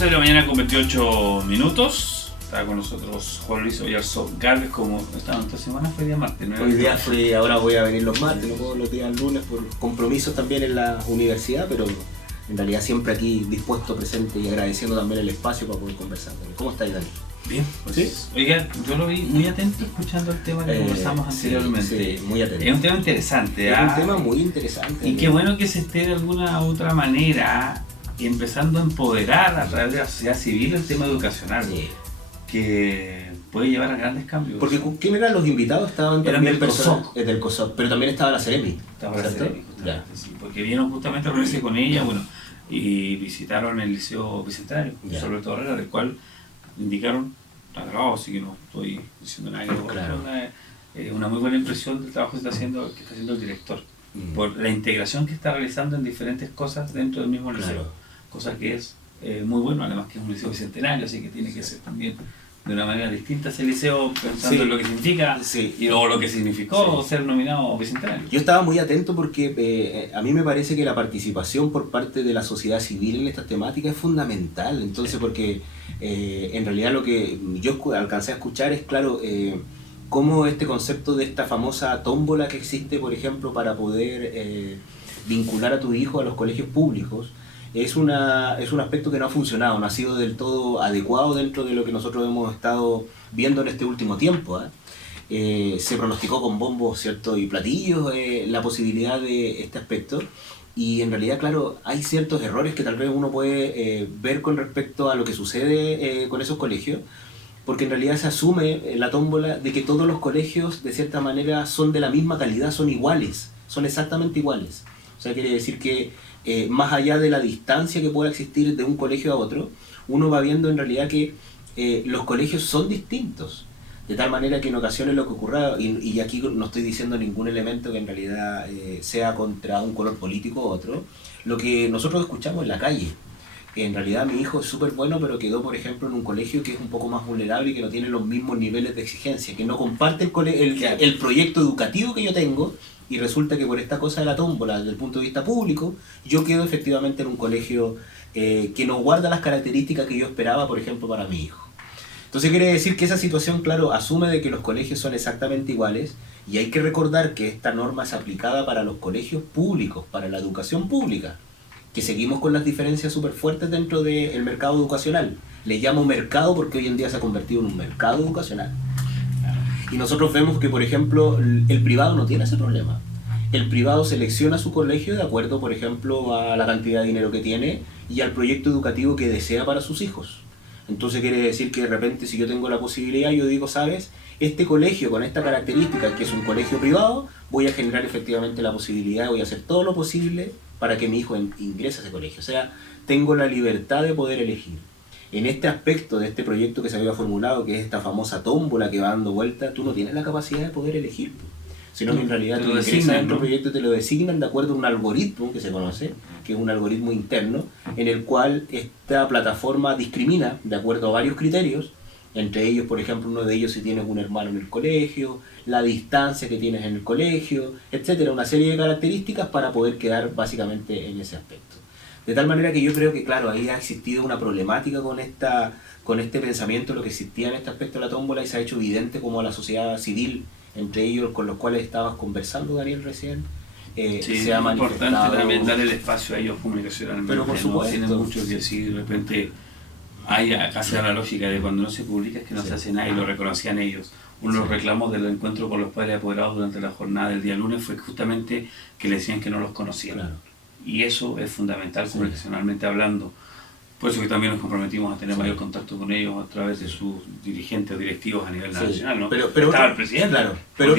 11 de la mañana con 28 minutos. Está con nosotros Juan Luis Oyarzún Galvez, como esta semana fue día martes, ¿no? Hoy día fue, ahora voy a venir los martes, no puedo los días lunes por compromisos también en la universidad, pero en realidad siempre aquí dispuesto, presente y agradeciendo también el espacio para poder conversar. ¿Cómo estáis, Dani? Bien, pues, ¿Sí? Oiga, yo lo vi muy atento escuchando el tema que conversamos anteriormente. Sí, muy atento. Es un tema interesante, Es un tema muy interesante. Y qué bueno que se esté de alguna u otra manera empezando a empoderar a través de la sociedad civil el tema educacional, Sí. que puede llevar a grandes cambios. Porque ¿quién eran los invitados? Estaban Eran también del COSOC. del COSOC, pero también estaba la Ceremi. Estaba la ¿cierto? Ceremi, justamente, sí, porque vinieron justamente a reunirse con ella, bueno, y visitaron el Liceo Bicentenario, sobre todo del cual indicaron, está grabado, así que no estoy diciendo nada que no, Claro. una muy buena impresión del trabajo que está haciendo el director, por la integración que está realizando en diferentes cosas dentro del mismo liceo, Claro. cosa que es muy bueno, además que es un liceo bicentenario, así que tiene que ser también de una manera distinta ese liceo, pensando Sí. en lo que significa Sí. y luego lo que significó Sí. ser nominado bicentenario. Yo estaba muy atento porque a mí me parece que la participación por parte de la sociedad civil en estas temáticas es fundamental. Entonces, porque en realidad lo que yo alcancé a escuchar es, claro, cómo este concepto de esta famosa tómbola que existe, por ejemplo, para poder vincular a tu hijo a los colegios públicos, es un aspecto que no ha funcionado, no ha sido del todo adecuado dentro de lo que nosotros hemos estado viendo en este último tiempo. Se pronosticó con bombos, ¿cierto?, y platillos la posibilidad de este aspecto, y en realidad, claro, hay ciertos errores que tal vez uno puede ver con respecto a lo que sucede con esos colegios, porque en realidad se asume la tómbola de que todos los colegios de cierta manera son de la misma calidad, son iguales, son exactamente iguales. O sea, quiere decir que más allá de la distancia que pueda existir de un colegio a otro, uno va viendo en realidad que los colegios son distintos. De tal manera que en ocasiones lo que ocurra, y aquí no estoy diciendo ningún elemento que en realidad sea contra un color político u otro, lo que nosotros escuchamos en la calle. En realidad mi hijo es súper bueno, pero quedó, por ejemplo, en un colegio que es un poco más vulnerable y que no tiene los mismos niveles de exigencia, que no comparte el proyecto educativo que yo tengo, y resulta que por esta cosa de la tómbola, desde el punto de vista público, yo quedo efectivamente en un colegio que no guarda las características que yo esperaba, por ejemplo, para mi hijo. Entonces quiere decir que esa situación, claro, asume de que los colegios son exactamente iguales, y hay que recordar que esta norma es aplicada para los colegios públicos, para la educación pública, que seguimos con las diferencias súper fuertes dentro del mercado educacional. Le llamo mercado porque hoy en día se ha convertido en un mercado educacional. Y nosotros vemos que, por ejemplo, el privado no tiene ese problema. El privado selecciona su colegio de acuerdo, por ejemplo, a la cantidad de dinero que tiene y al proyecto educativo que desea para sus hijos. Entonces quiere decir que de repente, si yo tengo la posibilidad, yo digo, ¿sabes? Este colegio con esta característica, que es un colegio privado, voy a generar efectivamente la posibilidad, voy a hacer todo lo posible para que mi hijo ingrese a ese colegio. O sea, tengo la libertad de poder elegir. En este aspecto de este proyecto que se había formulado, que es esta famosa tómbola que va dando vuelta, tú no tienes la capacidad de poder elegir, sino que en realidad tú ingresas en tu proyecto y te lo designan de acuerdo a un algoritmo que se conoce, que es un algoritmo interno, en el cual esta plataforma discrimina de acuerdo a varios criterios, entre ellos, por ejemplo, uno de ellos si tienes un hermano en el colegio, la distancia que tienes en el colegio, etcétera, una serie de características para poder quedar básicamente en ese aspecto. De tal manera que yo creo que, claro, ahí ha existido una problemática con este pensamiento, lo que existía en este aspecto de la tómbola, y se ha hecho evidente como la sociedad civil, entre ellos con los cuales estabas conversando, Daniel, recién, se ha manifestado. Es importante también darle el espacio a ellos comunicacionalmente. Pero por supuesto. Tienen mucho que decir, de repente hay casi la lógica de cuando no se publica es que no se hace nada, y lo reconocían ellos. Uno de los reclamos del encuentro con los padres apoderados durante la jornada del día lunes fue justamente que le decían que no los conocían. Claro. Y eso es fundamental comunicacionalmente hablando. Por eso que también nos comprometimos a tener mayor contacto con ellos a través de sus dirigentes o directivos a nivel nacional, ¿no? Pero estaba otro, el presidente, claro, pero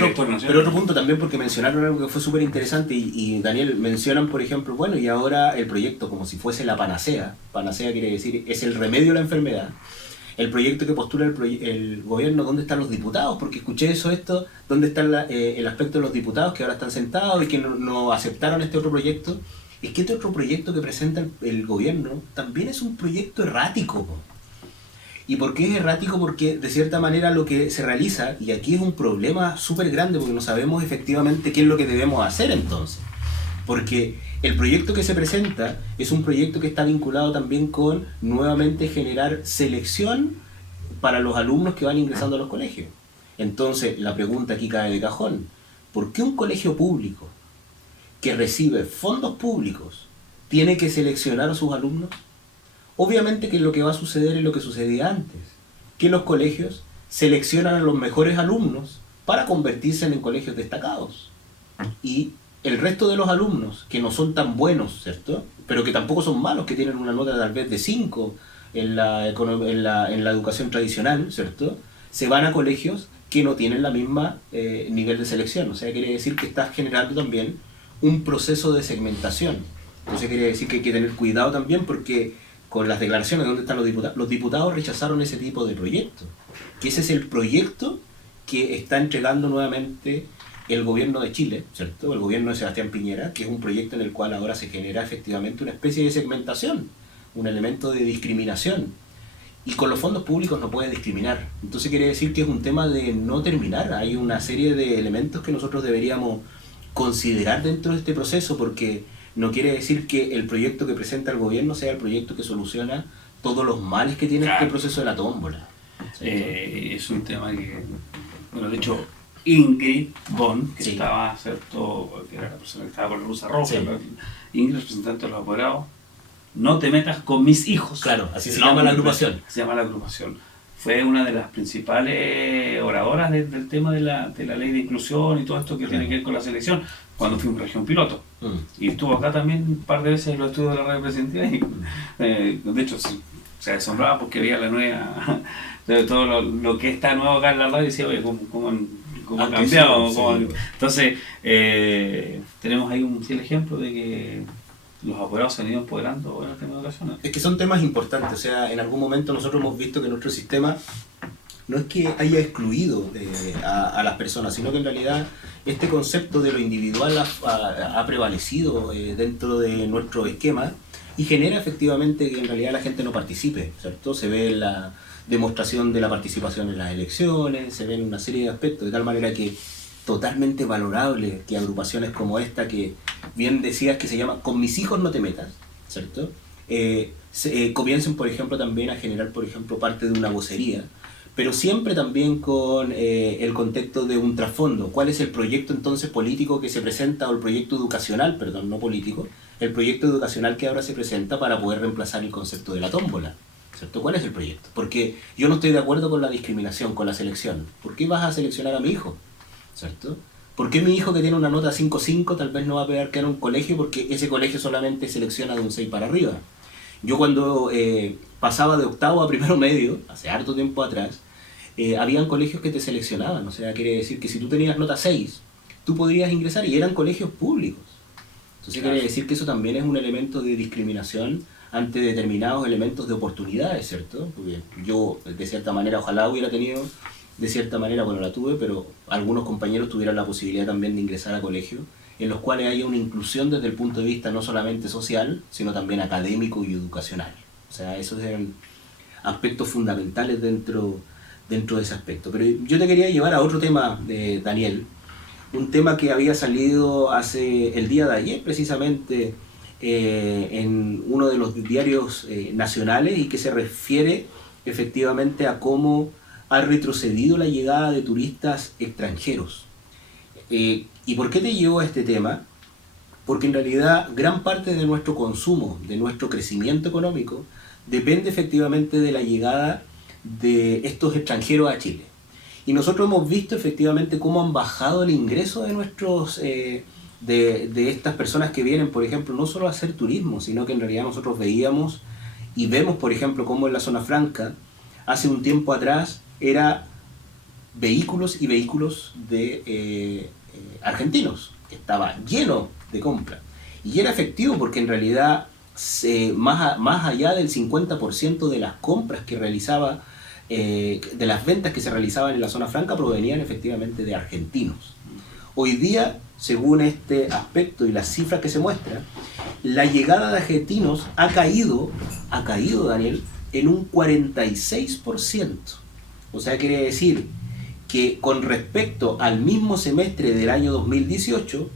otro punto también, porque mencionaron algo que fue súper interesante, y Daniel, mencionan, por ejemplo, bueno, y ahora el proyecto como si fuese la panacea quiere decir, es el remedio a la enfermedad. El proyecto que postula el gobierno, ¿dónde están los diputados? Porque escuché ¿dónde está el aspecto de los diputados que ahora están sentados y que no aceptaron este otro proyecto? Es que este otro proyecto que presenta el gobierno también es un proyecto errático. ¿Y por qué es errático? Porque de cierta manera lo que se realiza, y aquí es un problema súper grande porque no sabemos efectivamente qué es lo que debemos hacer entonces. porque el proyecto que se presenta es un proyecto que está vinculado también con nuevamente generar selección para los alumnos que van ingresando a los colegios. Entonces, la pregunta aquí cae de cajón: ¿por qué un colegio público que recibe fondos públicos tiene que seleccionar a sus alumnos? Obviamente que lo que va a suceder es lo que sucedía antes, que los colegios seleccionan a los mejores alumnos para convertirse en colegios destacados. Y el resto de los alumnos, que no son tan buenos, ¿cierto?, pero que tampoco son malos, que tienen una nota tal vez de 5 en la educación tradicional, ¿cierto?, se van a colegios que no tienen la misma nivel de selección. O sea, quiere decir que estás generando también un proceso de segmentación. Entonces quiere decir que hay que tener cuidado también, porque con las declaraciones, ¿dónde están los diputados? Los diputados rechazaron ese tipo de proyecto, que ese es el proyecto que está entregando nuevamente el gobierno de Chile, ¿cierto?, el gobierno de Sebastián Piñera, que es un proyecto en el cual ahora se genera efectivamente una especie de segmentación, un elemento de discriminación. Y con los fondos públicos no puede discriminar. Entonces quiere decir que es un tema de no terminar. Hay una serie de elementos que nosotros deberíamos considerar dentro de este proceso, porque no quiere decir que el proyecto que presenta el gobierno sea el proyecto que soluciona todos los males que tiene este proceso de la tómbola. Es un tema que, bueno, de hecho, Ingrid Bond, que estaba, ¿cierto?, que era la persona que estaba con la luz roja, Ingrid, representante de los apoderados, no te metas con mis hijos. Claro, así se llama la agrupación. Se llama la agrupación. Fue una de las principales oradoras del tema de la ley de inclusión y todo esto que tiene que ver con la selección, cuando fui en región piloto. Y estuvo acá también un par de veces en los estudios de la radio presidencial y de hecho se asombraba porque veía la nueva, de todo lo que está nuevo acá en la radio, y decía, oye, ¿cómo ha cambiado? Sí. Entonces, tenemos ahí un fiel ejemplo de que los apoderados se han ido empoderando en el tema de educación. Es que son temas importantes. O sea, en algún momento nosotros hemos visto que nuestro sistema no es que haya excluido a las personas, sino que en realidad este concepto de lo individual ha prevalecido dentro de nuestro esquema, y genera efectivamente que en realidad la gente no participe, ¿cierto? Se ve la demostración de la participación en las elecciones, se ven una serie de aspectos, de tal manera que totalmente valorable que agrupaciones como esta, que bien decías que se llama Con mis hijos no te metas, ¿cierto?, comiencen, por ejemplo, también a generar, por ejemplo, parte de una vocería, pero siempre también con el contexto de un trasfondo. ¿Cuál es el proyecto entonces político que se presenta, o el proyecto educacional, perdón, no político, el proyecto educacional que ahora se presenta para poder reemplazar el concepto de la tómbola, ¿cierto? ¿Cuál es el proyecto? Porque yo no estoy de acuerdo con la discriminación, con la selección. ¿Por qué vas a seleccionar a mi hijo? ¿Cierto? ¿Por qué mi hijo, que tiene una nota 5.5, tal vez no va a poder quedar en un colegio porque ese colegio solamente selecciona de un 6 para arriba? Yo cuando pasaba de octavo a primero medio, hace harto tiempo atrás, habían colegios que te seleccionaban. O sea, quiere decir que si tú tenías nota 6, tú podías ingresar, y eran colegios públicos. Entonces quiere decir que eso también es un elemento de discriminación ante determinados elementos de oportunidades, ¿cierto? Porque yo, de cierta manera, ojalá hubiera tenido, de cierta manera, bueno, la tuve, pero algunos compañeros tuvieran la posibilidad también de ingresar a colegios en los cuales haya una inclusión desde el punto de vista no solamente social, sino también académico y educacional. O sea, esos eran aspectos fundamentales dentro de ese aspecto. Pero yo te quería llevar a otro tema, Daniel, un tema que había salido hace el día de ayer, precisamente, en uno de los diarios nacionales, y que se refiere efectivamente a cómo ha retrocedido la llegada de turistas extranjeros. ¿Y por qué te llevo a este tema? Porque en realidad gran parte de nuestro consumo, de nuestro crecimiento económico, depende efectivamente de la llegada de estos extranjeros a Chile. Y nosotros hemos visto efectivamente cómo han bajado el ingreso de nuestros de estas personas que vienen, por ejemplo, no solo a hacer turismo, sino que en realidad nosotros veíamos y vemos, por ejemplo, cómo en la zona franca, hace un tiempo atrás, era vehículos y vehículos de argentinos, que estaba lleno de compra. Y era efectivo porque en realidad más allá del 50% de las compras que realizaba, de las ventas que se realizaban en la zona franca, provenían efectivamente de argentinos. Hoy día, según este aspecto y las cifras que se muestran, la llegada de argentinos ha caído, Daniel, en un 46%. O sea, quiere decir que con respecto al mismo semestre del año 2018,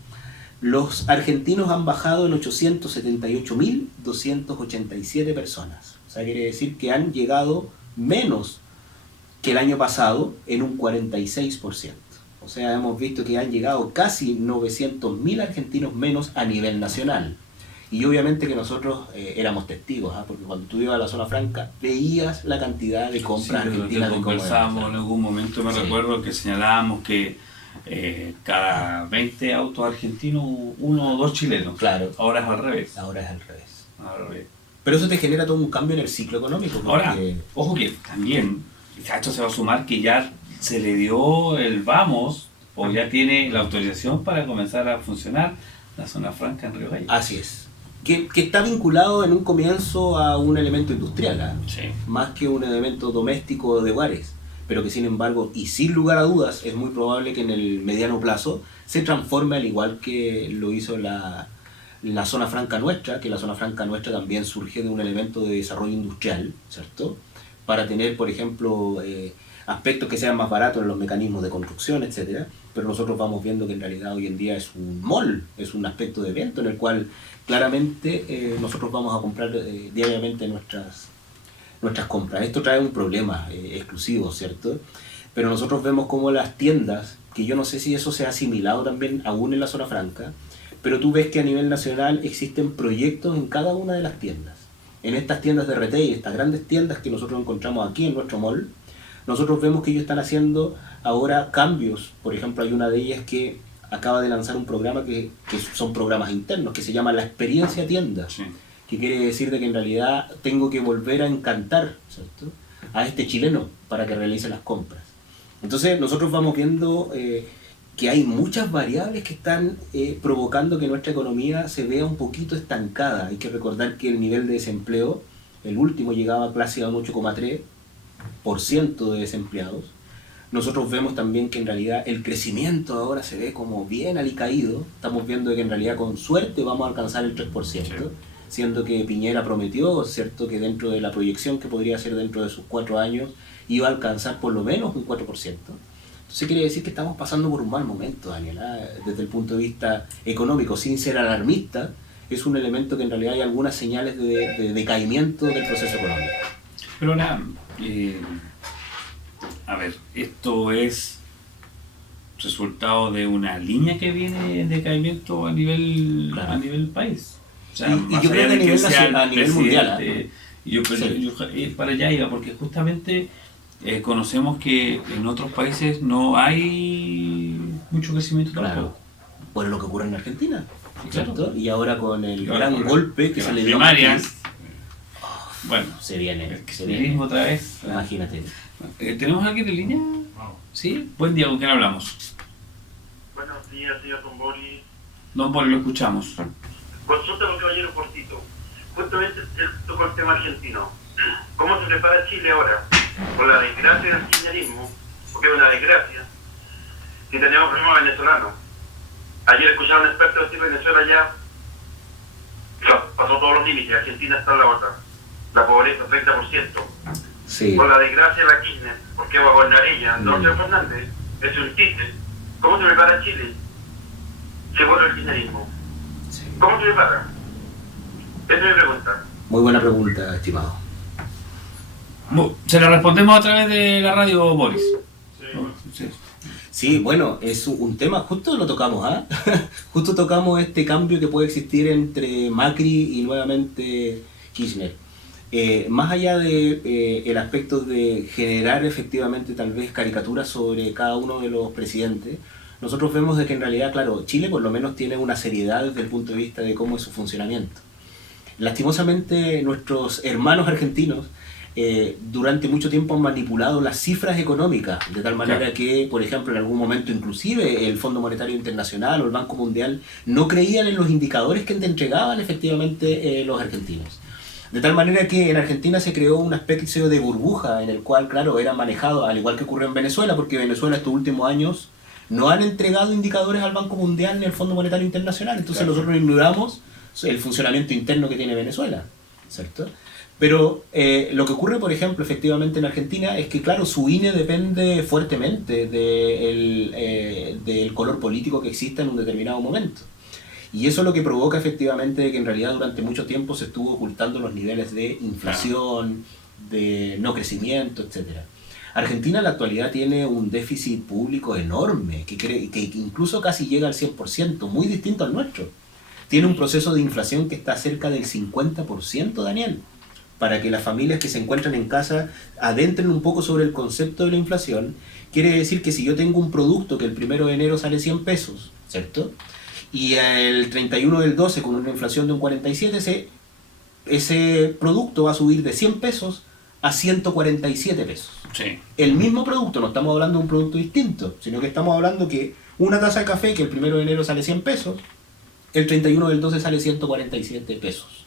los argentinos han bajado en 878.287 personas. O sea, quiere decir que han llegado menos que el año pasado en un 46%. O sea, hemos visto que han llegado casi 900.000 argentinos menos a nivel nacional. Y obviamente que nosotros éramos testigos, porque cuando tú ibas a la zona franca veías la cantidad de compras argentinas. Conversábamos en algún momento, me recuerdo que señalábamos que cada 20 autos argentinos, 1 o 2 chilenos. Claro. Ahora es al revés. Ahora es al revés. Al revés. Pero eso te genera todo un cambio en el ciclo económico. Ahora, ojo que también, esto se va a sumar que ya se le dio el vamos, o ya tiene la autorización para comenzar a funcionar la zona franca en Río Gallo. Así es. Que está vinculado en un comienzo a un elemento industrial, sí, más que un elemento doméstico de hogares, pero que sin embargo, y sin lugar a dudas, es muy probable que en el mediano plazo se transforme al igual que lo hizo la zona franca nuestra, que la zona franca nuestra también surge de un elemento de desarrollo industrial, ¿cierto? Para tener, por ejemplo, aspectos que sean más baratos en los mecanismos de construcción, etcétera. Pero nosotros vamos viendo que en realidad hoy en día es un mall, es un aspecto de evento en el cual claramente nosotros vamos a comprar diariamente nuestras compras. Esto trae un problema exclusivo, ¿cierto? Pero nosotros vemos como las tiendas, que yo no sé si eso se ha asimilado también aún en la zona franca, pero tú ves que a nivel nacional existen proyectos en cada una de las tiendas. En estas tiendas de retail, estas grandes tiendas que nosotros encontramos aquí en nuestro mall, nosotros vemos que ellos están haciendo ahora cambios. Por ejemplo, hay una de ellas que acaba de lanzar un programa que son programas internos, que se llama La Experiencia Tienda, sí, que quiere decir de que en realidad tengo que volver a encantar, ¿cierto?, a este chileno para que realice las compras. Entonces nosotros vamos viendo que hay muchas variables que están provocando que nuestra economía se vea un poquito estancada. Hay que recordar que el nivel de desempleo, el último llegaba casi a un 8,3% de desempleados. Nosotros vemos también que en realidad el crecimiento ahora se ve como bien alicaído. Estamos viendo que en realidad con suerte vamos a alcanzar el 3%, sí, siendo que Piñera prometió, ¿cierto?, que dentro de la proyección que podría ser dentro de sus 4 años iba a alcanzar por lo menos un 4%. Entonces quiere decir que estamos pasando por un mal momento, Daniel, desde el punto de vista económico, sin ser alarmista. Es un elemento que en realidad hay algunas señales de decaimiento del proceso económico. Pero ahora, a ver, esto es resultado de una línea que viene en decaimiento a nivel, claro, a nivel país. O sea, y yo creo que a nivel mundial. Yo para allá iba, porque justamente conocemos que en otros países no hay mucho crecimiento tampoco. Claro. Por lo que ocurre en Argentina, sí, ¿cierto? Claro. Y ahora con el gran golpe que se le dio primarias, bueno, se viene el otra vez. Imagínate. ¿Tenemos a alguien en línea? ¿Sí? Buen día, ¿con quién hablamos? Buenos días, señor Don Boli. Don Boli, lo escuchamos. Consulta con caballero cortito. Justamente él tocó el tema argentino. ¿Cómo se prepara Chile ahora? Con la desgracia del kirchnerismo, porque es una desgracia, si tenemos problemas venezolanos. Ayer escuchaba a un experto decir que Venezuela ya pasó todos los límites, Argentina está en la otra. La pobreza 30%. Sí. Con la desgracia de la Kirchner, porque va a gobernar ella, no señor Fernández, es un chiste. ¿Cómo se prepara Chile? Se vuelve el kirchnerismo. Sí. ¿Cómo se prepara? Esa es mi pregunta. Muy buena pregunta, estimado. Se la respondemos a través de la radio, Boris. Sí. Sí, bueno, es un tema, justo lo tocamos, justo tocamos este cambio que puede existir entre Macri y nuevamente Kirchner. Más allá de el aspecto de generar efectivamente tal vez caricaturas sobre cada uno de los presidentes, nosotros vemos de que en realidad, claro, Chile por lo menos tiene una seriedad desde el punto de vista de cómo es su funcionamiento. Lastimosamente nuestros hermanos argentinos durante mucho tiempo han manipulado las cifras económicas, de tal manera, claro, que, por ejemplo, en algún momento inclusive el Fondo Monetario Internacional o el Banco Mundial no creían en los indicadores que te entregaban efectivamente los argentinos. De tal manera que en Argentina se creó una especie de burbuja en el cual, claro, era manejado, al igual que ocurre en Venezuela, porque Venezuela estos últimos años no han entregado indicadores al Banco Mundial ni al Fondo Monetario Internacional, entonces, claro, nosotros ignoramos el funcionamiento interno que tiene Venezuela, ¿cierto? Pero lo que ocurre, por ejemplo, efectivamente en Argentina es que, claro, su INE depende fuertemente del color político que exista en un determinado momento. Y eso es lo que provoca efectivamente que en realidad durante mucho tiempo se estuvo ocultando los niveles de inflación, de no crecimiento, etcétera. Argentina en la actualidad tiene un déficit público enorme, que incluso casi llega al 100%, muy distinto al nuestro. Tiene un proceso de inflación que está cerca del 50%, Daniel. Para que las familias que se encuentran en casa adentren un poco sobre el concepto de la inflación, quiere decir que si yo tengo un producto que el 1 de enero sale 100 pesos, ¿cierto? Y el 31 del 12 con una inflación de un 47, ese producto va a subir de 100 pesos a 147 pesos. Sí. El mismo producto, no estamos hablando de un producto distinto, sino que estamos hablando que una taza de café que el 1 de enero sale 100 pesos, el 31 del 12 sale 147 pesos.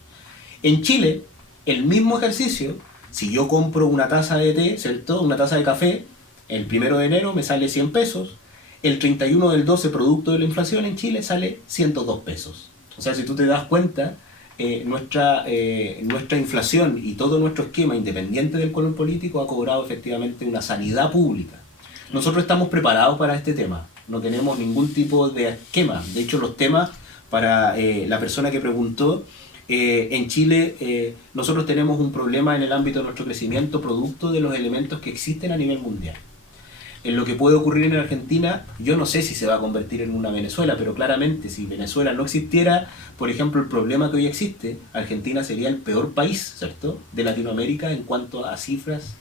En Chile, el mismo ejercicio, si yo compro una taza de té, ¿cierto? Una taza de café, el 1 de enero me sale 100 pesos, el 31 del 12, producto de la inflación en Chile, sale 102 pesos. O sea, si tú te das cuenta, nuestra inflación y todo nuestro esquema, independiente del color político, ha cobrado efectivamente una sanidad pública. Nosotros estamos preparados para este tema, no tenemos ningún tipo de esquema. De hecho, los temas, para la persona que preguntó, en Chile nosotros tenemos un problema en el ámbito de nuestro crecimiento producto de los elementos que existen a nivel mundial. En lo que puede ocurrir en Argentina, yo no sé si se va a convertir en una Venezuela, pero claramente si Venezuela no existiera, por ejemplo, el problema que hoy existe, Argentina sería el peor país, ¿cierto?, de Latinoamérica en cuanto a cifras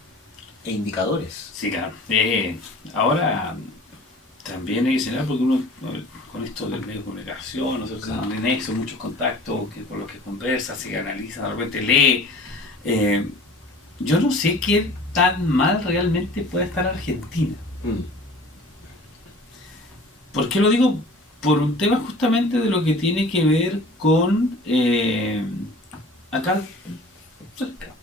e indicadores. Sí, claro. Ahora también hay que señalar, porque uno con esto del medio de comunicación, nosotros tenemos en nexo, muchos contactos con los que conversa, se analiza, de repente lee. Yo no sé qué tan mal realmente puede estar Argentina. ¿Por qué lo digo? Por un tema justamente de lo que tiene que ver con acá cerca.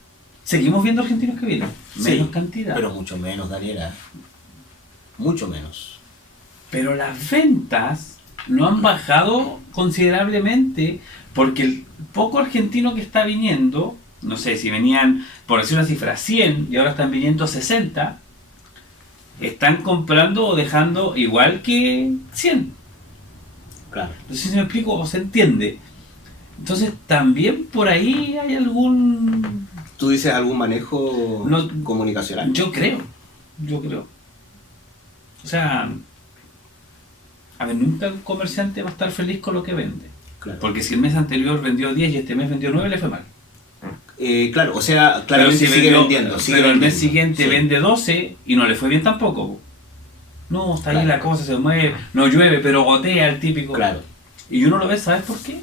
Seguimos viendo argentinos que vienen, menos cantidad. Pero mucho menos, Daniela. Mucho menos. Pero las ventas no han bajado considerablemente porque el poco argentino que está viniendo, no sé, si venían, por decir una cifra, 100 y ahora están viniendo 60, están comprando o dejando igual que 100. Claro. No sé si me explico o se entiende. Entonces también por ahí hay algún... ¿Tú dices algún manejo comunicacional? Yo creo. O sea, a ver, nunca un comerciante va a estar feliz con lo que vende. Claro. Porque si el mes anterior vendió 10 y este mes vendió 9, le fue mal. Claro, o sea, claramente sigue vendiendo. Pero el mes siguiente vende 12 y no le fue bien tampoco. No, está ahí la cosa, se mueve, no llueve, pero gotea el típico. Claro. Y uno lo ve, ¿sabes por qué?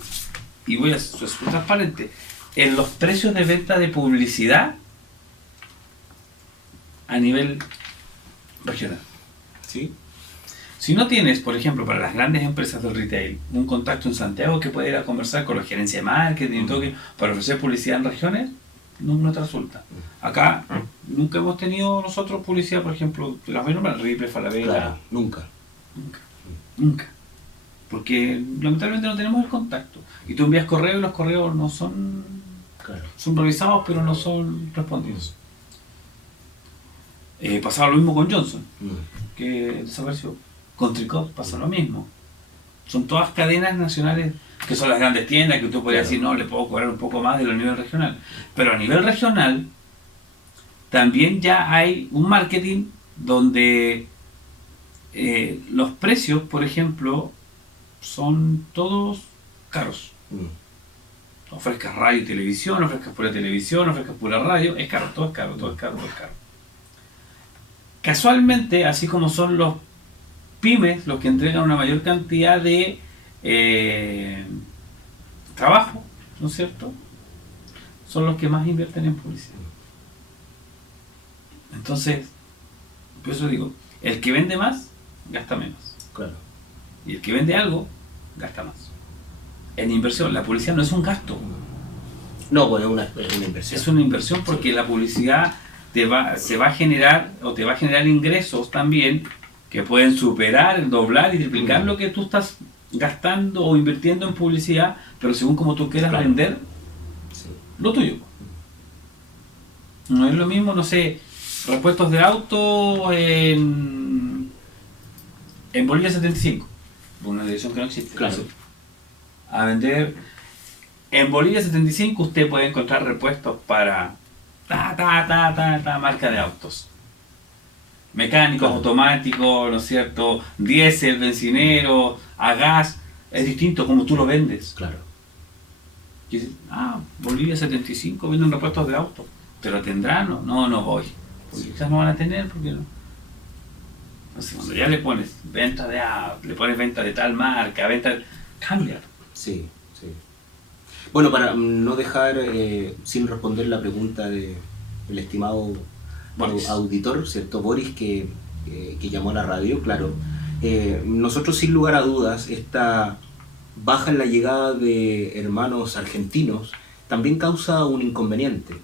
Y voy a ser transparente. En los precios de venta de publicidad a nivel regional. ¿Sí? Si no tienes, por ejemplo, para las grandes empresas del retail, un contacto en Santiago que puede ir a conversar con la gerencia de marketing y todo, para ofrecer publicidad en regiones, no te resulta. Acá nunca hemos tenido nosotros publicidad, por ejemplo, las voy a nombrar, Ripley, Falabella. Claro, nunca. Porque lamentablemente no tenemos el contacto. Y tú envías correos y los correos no son... Claro. Son revisados, pero no son respondidos. Pasaba lo mismo con Johnson, que desapareció. Con Tricot pasa lo mismo. Son todas cadenas nacionales que son las grandes tiendas que tú podrías decir, no, le puedo cobrar un poco más de lo nivel regional. Pero a nivel regional también ya hay un marketing donde los precios, por ejemplo, son todos caros. Ofrezcas radio y televisión, ofrezcas pura televisión, ofrezcas pura radio, es caro, todo es caro. Casualmente, así como son los pymes los que entregan una mayor cantidad de trabajo, ¿no es cierto?, son los que más invierten en publicidad. Entonces, por eso digo, el que vende más, gasta menos. Claro. Y el que vende algo, gasta más. En inversión, la publicidad no es un gasto. No, pues es una inversión. Es una inversión porque la publicidad te va a generar ingresos también que pueden superar, doblar y triplicar lo que tú estás gastando o invirtiendo en publicidad, pero según como tú quieras vender lo tuyo. No es lo mismo, no sé, repuestos de auto en Bolivia 75, una dirección que no existe. Claro. a vender. En Bolivia 75 usted puede encontrar repuestos para marca de autos. Mecánicos, Claro. automáticos, ¿no es cierto? Diésel, bencinero, a gas. Es distinto como tú lo vendes. Claro. Y dices, Bolivia 75 venden repuestos de autos. ¿Pero tendrán o no? No voy. Porque quizás no van a tener, porque no. Entonces, cuando ya le pones venta le pones venta de tal marca, cambia. Sí, sí. Bueno, para no dejar sin responder la pregunta del estimado Boris. auditor, ¿cierto? Boris, que llamó a la radio, claro. Nosotros, sin lugar a dudas, esta baja en la llegada de hermanos argentinos también causa un inconveniente.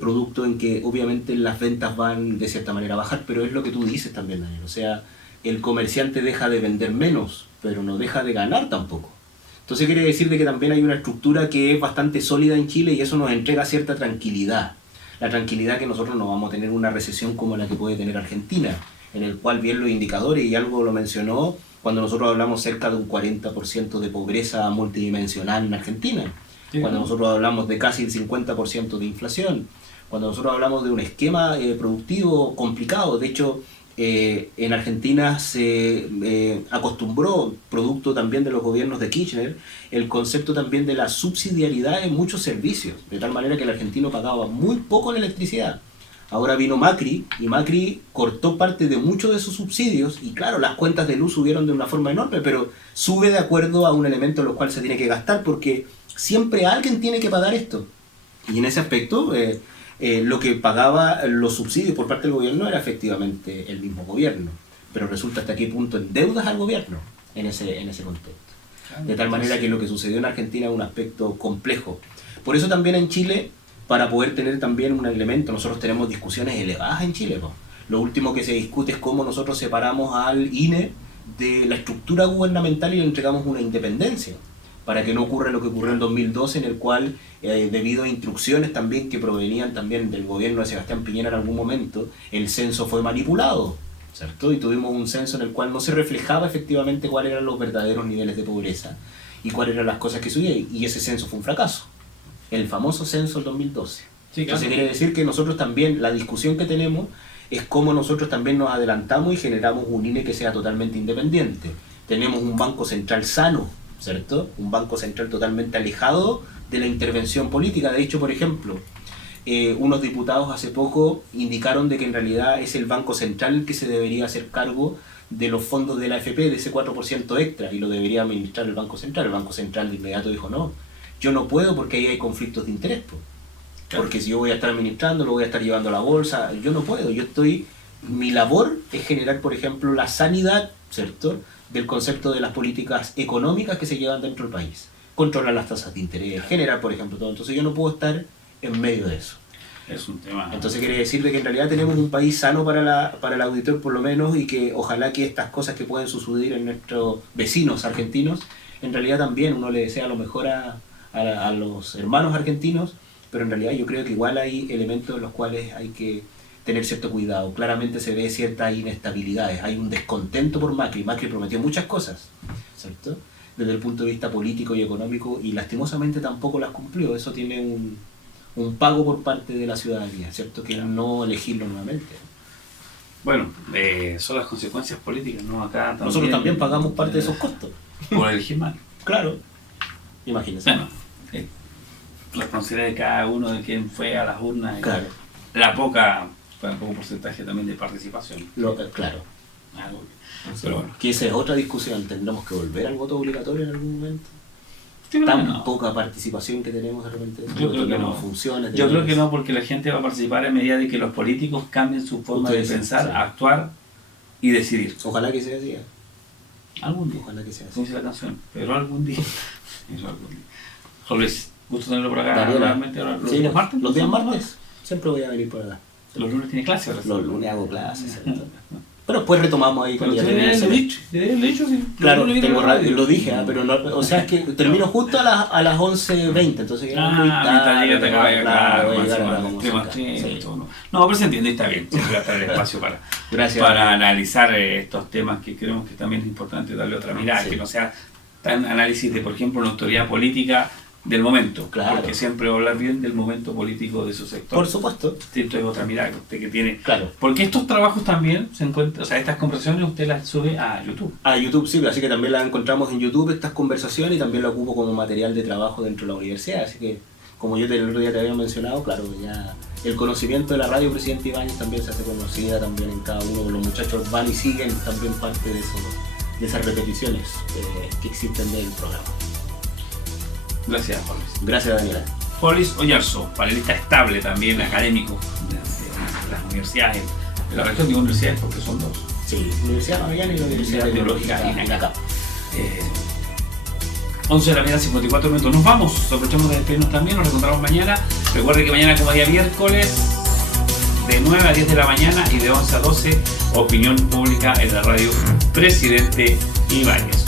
Producto en que obviamente las ventas van de cierta manera a bajar, pero es lo que tú dices también, Daniel. O sea, el comerciante deja de vender menos, pero no deja de ganar tampoco. Entonces quiere decir de que también hay una estructura que es bastante sólida en Chile y eso nos entrega cierta tranquilidad. La tranquilidad que nosotros no vamos a tener una recesión como la que puede tener Argentina, en el cual bien los indicadores, y algo lo mencionó, cuando nosotros hablamos cerca de un 40% de pobreza multidimensional en Argentina, Sí, cuando ¿no? nosotros hablamos de casi el 50% de inflación, cuando nosotros hablamos de un esquema productivo complicado. De hecho, en Argentina se acostumbró, producto también de los gobiernos de Kirchner, el concepto también de la subsidiariedad en muchos servicios, de tal manera que el argentino pagaba muy poco en electricidad. Ahora vino Macri, y Macri cortó parte de muchos de sus subsidios, y claro, las cuentas de luz subieron de una forma enorme, pero sube de acuerdo a un elemento en lo cual se tiene que gastar, porque siempre alguien tiene que pagar esto. Y en ese aspecto, lo que pagaba los subsidios por parte del gobierno era efectivamente el mismo gobierno, pero resulta hasta qué punto endeudas al gobierno en ese contexto. De tal manera que lo que sucedió en Argentina es un aspecto complejo. Por eso también en Chile, para poder tener también un elemento, nosotros tenemos discusiones elevadas en Chile, ¿no? Lo último que se discute es cómo nosotros separamos al INE de la estructura gubernamental y le entregamos una independencia, para que no ocurra lo que ocurrió en 2012, en el cual, debido a instrucciones también que provenían también del gobierno de Sebastián Piñera en algún momento, el censo fue manipulado, ¿cierto? Y tuvimos un censo en el cual no se reflejaba efectivamente cuáles eran los verdaderos niveles de pobreza y cuáles eran las cosas que subían, y ese censo fue un fracaso, el famoso censo del 2012. Sí, claro. Entonces quiere decir que nosotros también, la discusión que tenemos es cómo nosotros también nos adelantamos y generamos un INE que sea totalmente independiente. Tenemos un banco central sano, ¿cierto? Un banco central totalmente alejado de la intervención política. De hecho, por ejemplo, unos diputados hace poco indicaron de que en realidad es el Banco Central el que se debería hacer cargo de los fondos de la AFP, de ese 4% extra, y lo debería administrar el Banco Central. El Banco Central de inmediato dijo, no, yo no puedo porque ahí hay conflictos de interés, po. Claro. Porque si yo voy a estar administrando, lo voy a estar llevando a la bolsa, yo no puedo. Mi labor es generar, por ejemplo, la sanidad, ¿cierto?, del concepto de las políticas económicas que se llevan dentro del país. Controlar las tasas de interés, generar, por ejemplo, todo. Entonces yo no puedo estar en medio de eso. Es un tema. Entonces quiere decir de que en realidad tenemos un país sano para el auditor por lo menos, y que ojalá que estas cosas que pueden suceder en nuestros vecinos argentinos, en realidad también uno le desea lo mejor a los hermanos argentinos, pero en realidad yo creo que igual hay elementos en los cuales hay que tener cierto cuidado. Claramente se ve ciertas inestabilidades, hay un descontento por Macri. Macri prometió muchas cosas, ¿cierto?, desde el punto de vista político y económico, y lastimosamente tampoco las cumplió. Eso tiene un pago por parte de la ciudadanía, ¿cierto?, que no elegirlo nuevamente. Bueno, son las consecuencias políticas, ¿no? Acá también, Nosotros también pagamos parte de esos costos. por elegir mal. Claro, imagínense. Bueno, la responsabilidad de cada uno de quien fue a las urnas y Claro, el poco porcentaje también de participación. claro. Algo pero bueno. Que esa es otra discusión. ¿Tendremos que volver al voto obligatorio en algún momento? Yo creo Tan que no. poca participación que tenemos de repente. Yo creo que no. Funciones, Yo creo que no, porque la gente va a participar a medida de que los políticos cambien su forma de Ustedes, pensar, sí. actuar y decidir. Ojalá que sea así. Algún día. Ojalá que sea Como así. dice la canción, pero algún día. Eso algún día. José Luis, gusto tenerlo por acá. Daniela. Realmente, ahora, los Sí, días martes. los días martes siempre voy a venir por acá. Los lunes tiene clase ahora. Los lunes hago clases, ¿cierto? Pero después retomamos ahí Pero con usted debería haberlo dicho, sí. Claro, Los lunes tengo viene radio, lo dije, pero no, o sea, es que termino justo a las 11:20, entonces ya muy tarde, llega, te acaba de claro, voy a llegar, llegar ahora como temas cerca. tiempos, Sí. todo, ¿no? No, pero se entiende, está bien. Siempre va a estar el espacio Gracias. para analizar estos temas que creemos que también es importante darle otra mirada, Sí. que no sea está en análisis de, por ejemplo, una autoridad política del momento, Claro. porque siempre va a hablar bien del momento político de su sector. Por supuesto. Esto es otra mirada que usted que tiene. Claro. Porque estos trabajos también se encuentran, o sea, estas conversaciones usted las sube a YouTube. A YouTube sí, así que también las encontramos en YouTube, estas conversaciones, y también lo ocupo como material de trabajo dentro de la universidad. Así que, como yo el otro día te había mencionado, claro, ya el conocimiento de la radio Presidente Ibáñez también se hace conocida también en cada uno de los muchachos, van y siguen también parte de esas repeticiones que existen del programa. Gracias, Juan Luis. Gracias, Daniela. Juan Luis Oyarzo, panelista estable también, académico de las universidades, de la región de universidades, porque son dos. Sí, Universidad Magallanes y la Universidad Tecnológica INACAP. 11 de la mañana, 54 minutos. Nos vamos, aprovechamos de despedirnos también, nos encontramos mañana. Recuerde que mañana, como día miércoles, de 9 a 10 de la mañana y de 11 a 12, opinión pública en la radio Presidente Ibáñez.